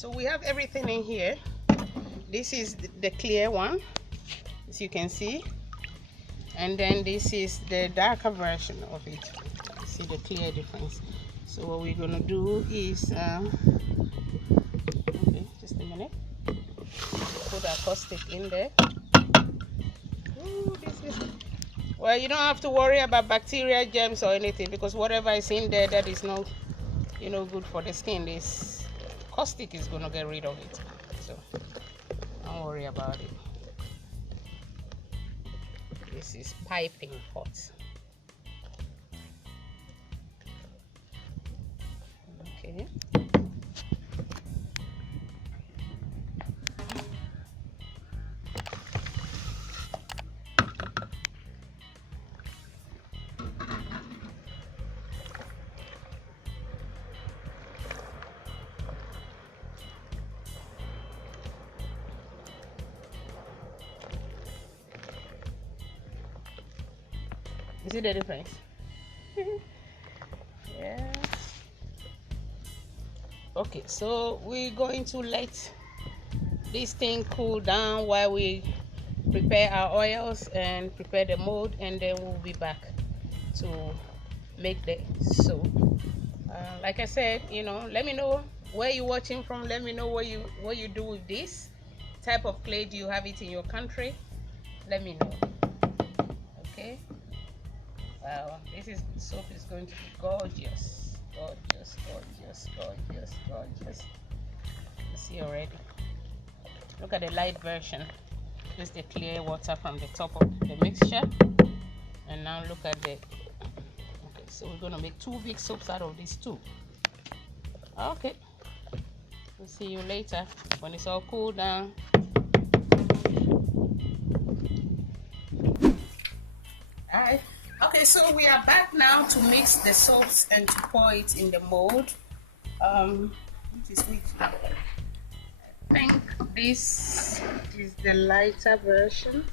So we have everything in here. This is the clear one, as you can see, and then this is the darker version of it. You see the clear difference. So what we're gonna do is okay, just a minute, put our caustic in there. Ooh, this is, well, you don't have to worry about bacteria, germs or anything, because whatever is in there that is not, you know, good for the skin, this caustic is gonna get rid of it. So don't worry about it. This is piping hot. Okay. You see the difference? Yeah. Okay, so we're going to let this thing cool down while we prepare our oils and prepare the mold, and then we'll be back to make the soap. Like I said, you know, let me know where you're watching from. Let me know what you do with this type of clay. Do you have it in your country? Let me know. Okay. Wow, this soap is going to be gorgeous, gorgeous, gorgeous, gorgeous, gorgeous. You see already. Look at the light version. This is the clear water from the top of the mixture, and now look at the. Okay, so we're gonna make 2 big soaps out of these 2. Okay, we'll see you later when it's all cooled down. All right. Okay, so we are back now to mix the soaps and to pour it in the mold. Which is which now? I think this is the lighter version,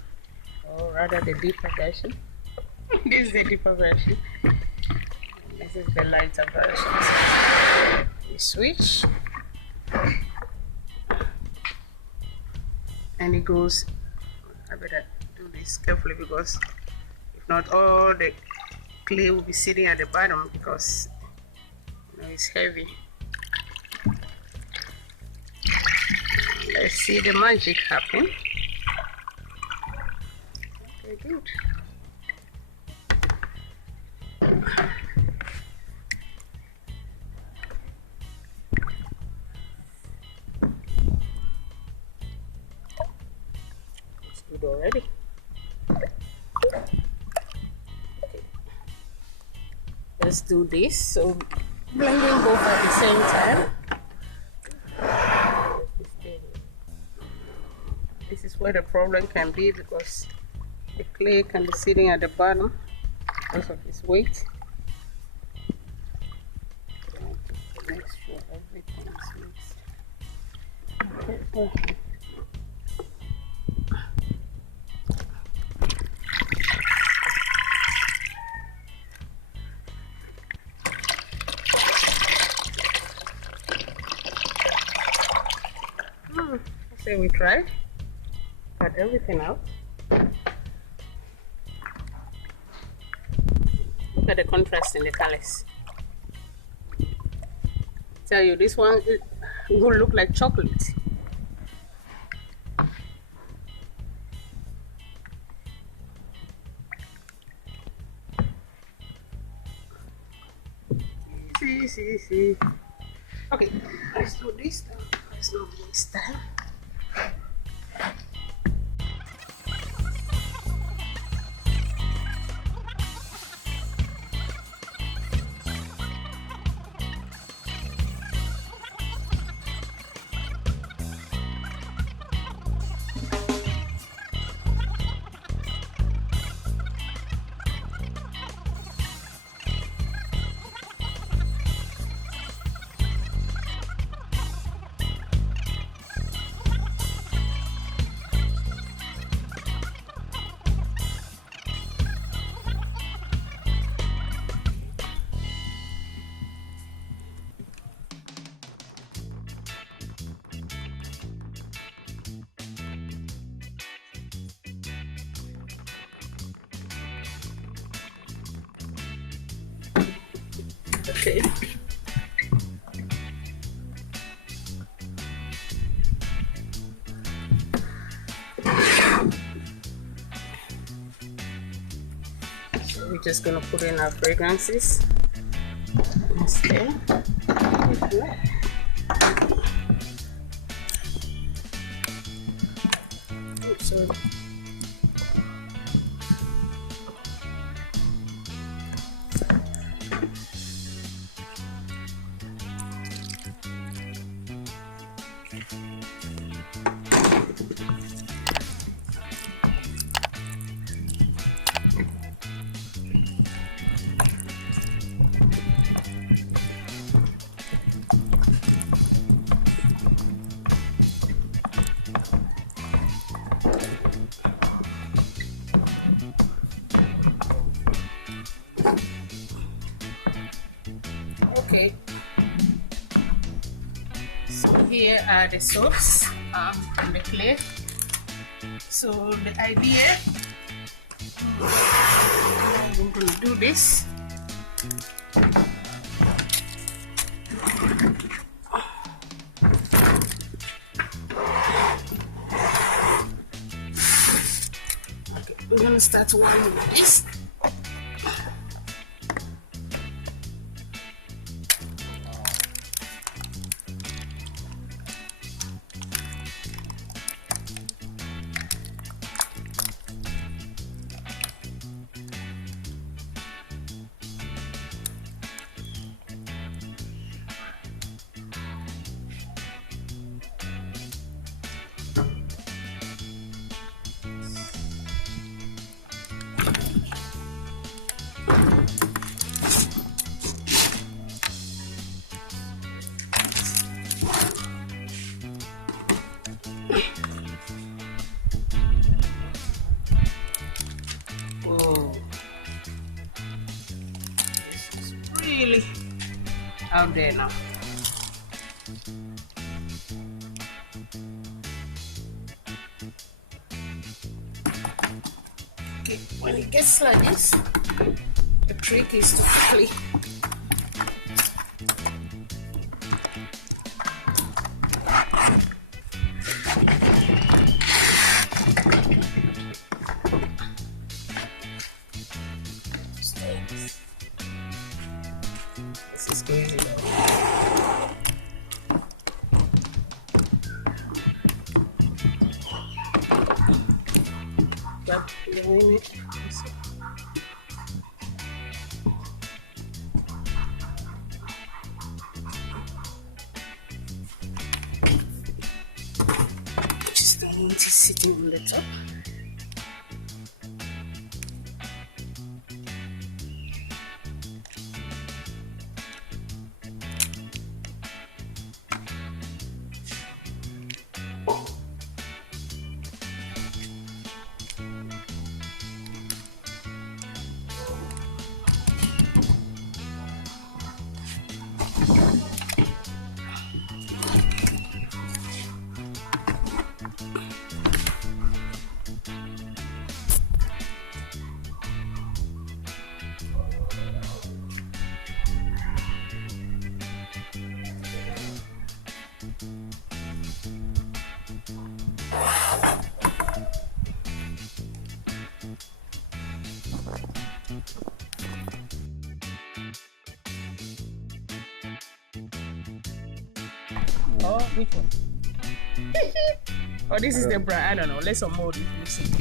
or rather the deeper version. This is the deeper version. This is the lighter version. We switch, and it goes. I better do this carefully, because not all the clay will be sitting at the bottom, because you know it's heavy. Let's see the magic happen. Okay, good. It's good already. Let's do this. So blending both at the same time. This is where the problem can be, because the clay can be sitting at the bottom because of its weight. Make sure everything is mixed. Okay. So we tried, cut everything out. Look at the contrast in the colors. Tell you, this one will look like chocolate. See. Okay, let's do this now. Let's do this time. Okay. So we're just gonna put in our fragrances. Okay. So okay. So here are the soaps and the clay. So the idea, I'm going to do this. Okay, we're going to start one with this. Oh, this is really out there now. Okay, when it gets like this, the trick is to actually this is crazy though. Yep, doing it. Just don't want it sitting on the top. Oh, which one? Oh, this is the brand. I don't know. Let's unmold it. Let's see.